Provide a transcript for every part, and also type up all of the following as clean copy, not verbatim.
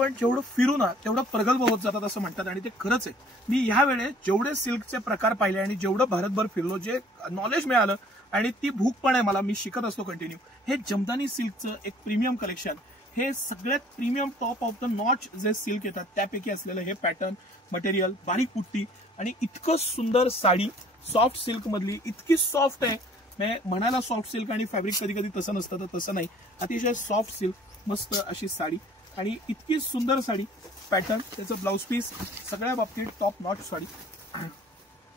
पण जेवढं फिरू ना तेवढं प्रगल्भ होत जातात असं म्हणतात आणि ते खरंच आहे. मी ह्या वेळेस जेवढे सिल्कचे प्रकार पाहिले आणि जेवढं भारतभर फिरलो, जे नॉलेज मिळालं आणि ती भूक पण आहे मला, मी शिकत असतो कंटिन्यू. हे जमदानी सिल्कचं एक प्रीमियम कलेक्शन, हे सगळ्यात premium top of the notch जे सिल्क येतात त्यापैकी असलेलं हे पॅटर्न, मटेरियल, बारीक पुट्टी आणि इतकं सुंदर साडी. सॉफ्ट सिल्क मधली इतकी सॉफ्ट आहे, म्हणायला सॉफ्ट सिल्क आणि फॅब्रिक कधी कधी तसं नसतं, तर तसं नाही. अतिशय सॉफ्ट सिल्क, मस्त अशी साडी आणि इतकी सुंदर साडी. पॅटर्न, त्याचं ब्लाउज पीस, सगळ्या बाबतीत टॉप नॉच साडी.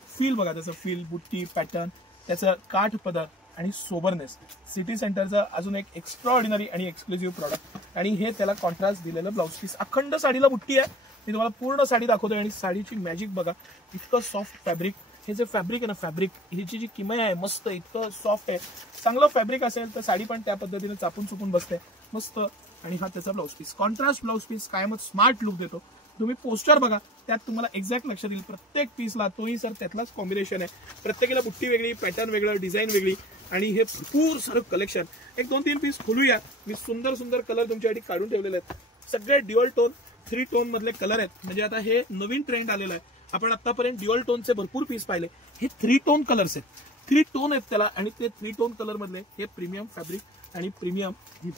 फील बघा त्याचं, फील, बुट्टी, पॅटर्न, त्याचं काठ पदर आणि सोबरनेस. सिटी सेंटरचं अजून एक एक्स्ट्राऑर्डिनरी आणि एक्सक्लुझिव्ह प्रॉडक्ट आणि हे त्याला कॉन्ट्रास्ट दिलेलं ब्लाउज पीस. अखंड साडीला बुट्टी आहे. मी तुम्हाला पूर्ण साडी दाखवतोय आणि साडीची मॅजिक बघा. इतकं सॉफ्ट फॅब्रिक, हे जे फॅब्रिक आहे ना, फॅब्रिक ह्याची जी किमया आहे मस्त, इतकं सॉफ्ट आहे. चांगलं फॅब्रिक असेल तर साडी पण त्या पद्धतीने चापून चुपून बसते मस्त. आणि हा त्याचा blouse piece, contrast blouse piece, कायमच स्मार्ट लुक देतो. तुम्ही पोस्टर बघा, त्यात तुम्हाला एक्झॅक्ट लक्षात येईल प्रत्येक पीसला तोही सर त्यातलाच कॉम्बिनेशन आहे. प्रत्येकाला बुट्टी वेगळी, पॅटर्न वेगळं, डिझाईन वेगळी आणि हे भरपूर सारं कलेक्शन. एक 2-3 पीस खोलूया. मी सुंदर सुंदर कलर तुमच्यासाठी काढून ठेवलेले आहेत. सगळे ड्युअल टोन, 3 टोन मधले कलर आहेत. म्हणजे आता हे नवीन ट्रेंड आलेला आहे. आपण आतापर्यंत ड्युअल टोनचे भरपूर पीस पाहिले, हे 3 टोन कलर्स आहेत. 3 टोन आहेत त्याला आणि ते 3 टोन कलर मधले हे प्रीमियम फॅब्रिक आणि प्रीमियम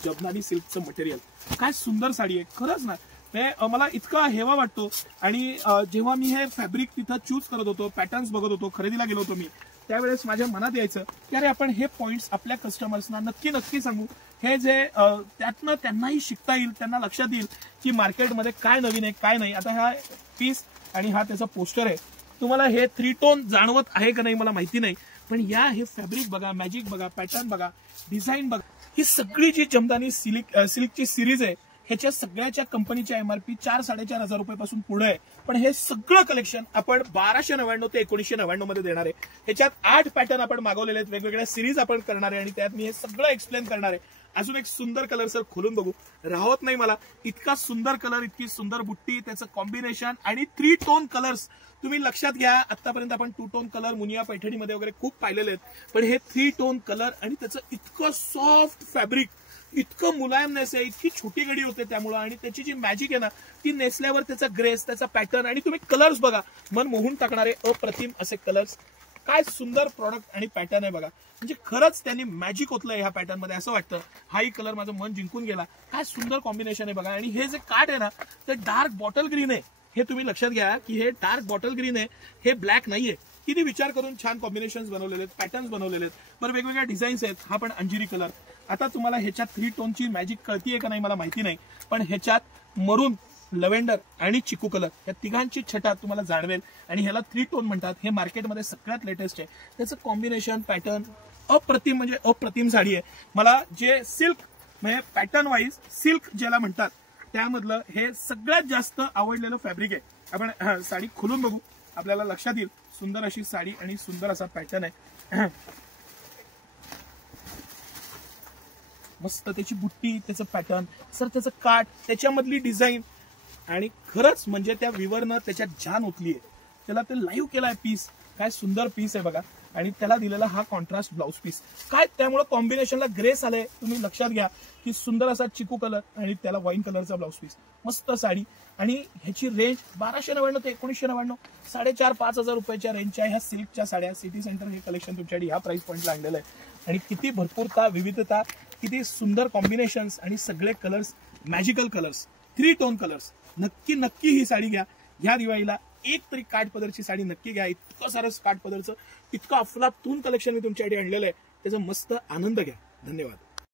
जबनानी सिल्कचं मटेरियल. काय सुंदर साडी आहे खरंच ना. मला इतका हेवा वाटतो. आणि जेव्हा मी हे फॅब्रिक तिथं चूज करत होतो, पॅटर्न्स बघत होतो, खरेदीला गेलो होतो मी, त्यावेळेस माझ्या मनात यायचं की अरे आपण हे पॉइंट्स आपल्या कस्टमर्सना नक्की सांगू. हे जे त्यातनं त्यांनाही शिकता येईल, त्यांना लक्षात येईल की मार्केटमध्ये काय नवीन आहे काय नाही. आता हा पीस आणि हा त्याचा पोस्टर आहे. तुम्हाला हे 3 टोन जाणवत आहे का नाही मला माहिती नाही, पण या हे फॅब्रिक बघा, मॅजिक बघा, पॅटर्न बघा, डिझाईन बघा. ही सगळी जी जमदानी सिल्कची सिरीज आहे, ह्याच्या सगळ्याच्या कंपनीच्या एमआरपी 4-4.5 रुपयापासून पुढे आहे. पण हे सगळं कलेक्शन आपण 1299 ते 1999 मध्ये देणार आहे. ह्याच्यात 8 पॅटर्न आपण मागवलेले आहेत, वेगवेगळ्या सिरीज आपण करणार आहे आणि त्यात मी हे सगळं एक्सप्लेन करणार आहे. अजून एक सुंदर कलर सर खोलून बघू, राहत नाही मला. इतका सुंदर कलर, इतकी सुंदर बुट्टी, त्याचं कॉम्बिनेशन आणि 3 टोन कलर्स. तुम्ही लक्षात घ्या, आतापर्यंत आपण 2 टोन कलर मुनिया पैठणीमध्ये वगैरे खूप पाहिलेले आहेत, पण हे 3 टोन कलर आणि त्याचं इतकं सॉफ्ट फॅब्रिक, इतकं मुलायमनेस आहे, इतकी छोटी गडी होते त्यामुळे. आणि त्याची जी मॅजिक आहे ना, ती नेसल्यावर त्याचा ग्रेस, त्याचा पॅटर्न आणि तुम्ही कलर्स बघा, मन मोहून टाकणारे अप्रतिम असे कलर्स. काय सुंदर प्रॉडक्ट आणि पॅटर्न आहे बघा. म्हणजे खरंच त्यांनी मॅजिक ओतलंय ह्या पॅटर्न मध्ये असं वाटतं. हाही कलर माझं मन जिंकून गेला. काय सुंदर कॉम्बिनेशन आहे बघा. आणि हे जे काठ आहे ना, ते डार्क बॉटल ग्रीन आहे. हे तुम्ही लक्षात घ्या की हे डार्क बॉटल ग्रीन आहे, हे ब्लॅक नाहीये. किती विचार करून छान कॉम्बिनेशन्स बनवलेले आहेत, पॅटर्न्स बनवलेले आहेत. बरं, वेगवेगळ्या डिझाईन्स आहेत. हा पण अंजिरी कलर. आता तुम्हाला ह्याच्यात 3 टोनची मॅजिक कळतीये का नाही मला माहिती नाही, पण ह्याच्यात मरून, लव्हेंडर आणि चिकू कलर या तिघांची छटा तुम्हाला जाणवेल. आणि ह्याला 3 टोन म्हणतात. हे मार्केटमध्ये सगळ्यात लेटेस्ट आहे. त्याचं कॉम्बिनेशन, पॅटर्न अप्रतिम, म्हणजे अप्रतिम साडी आहे. मला जे सिल्क म्हणजे पॅटर्न वाईज सिल्क ज्याला म्हणतात त्यामधलं हे सगळ्यात जास्त आवडलेलं फॅब्रिक आहे. आपण साडी खोलून बघू, आपल्याला लक्षात येईल. सुंदर अशी साडी आणि सुंदर असा पॅटर्न आहे. मस्त त्याची बुट्टी, त्याचं पॅटर्न सर, त्याचं काठ, त्याच्यामधली डिझाईन आणि खरंच म्हणजे त्या विवरनं त्याच्यात जान ओतली आहे. त्याला ते लाईव्ह केलाय पीस. काय सुंदर पीस आहे बघा. आणि त्याला दिलेला हा कॉन्ट्रास्ट ब्लाउज पीस. काय त्यामुळे कॉम्बिनेशनला ग्रेस आले. तुम्ही लक्षात घ्या की सुंदर असा चिकू कलर आणि त्याला वाईन कलरचा ब्लाउज पीस. मस्त साडी. आणि ह्याची रेंज 1299 ते 1999, 4,500-5,000 रुपयाच्या रेंजच्या ह्या सिल्कच्या साड्या. सिटी सेंटर हे कलेक्शन तुमच्यासाठी ह्या प्राइस पॉईंटला आणलेलं आहे. आणि किती भरपूरता, विविधता, किती सुंदर कॉम्बिनेशन्स आणि सगळे colours, magical colours, 3 tone colours. नक्की ही साडी घ्या. ह्या दिवाळीला एक तरी काठपदरची साडी नक्की घ्या. इतकं सारं काठपदरचं, इतकं अफलातून कलेक्शन मी तुमच्यासाठी आणलेलं आहे. त्याचा मस्त आनंद घ्या. धन्यवाद.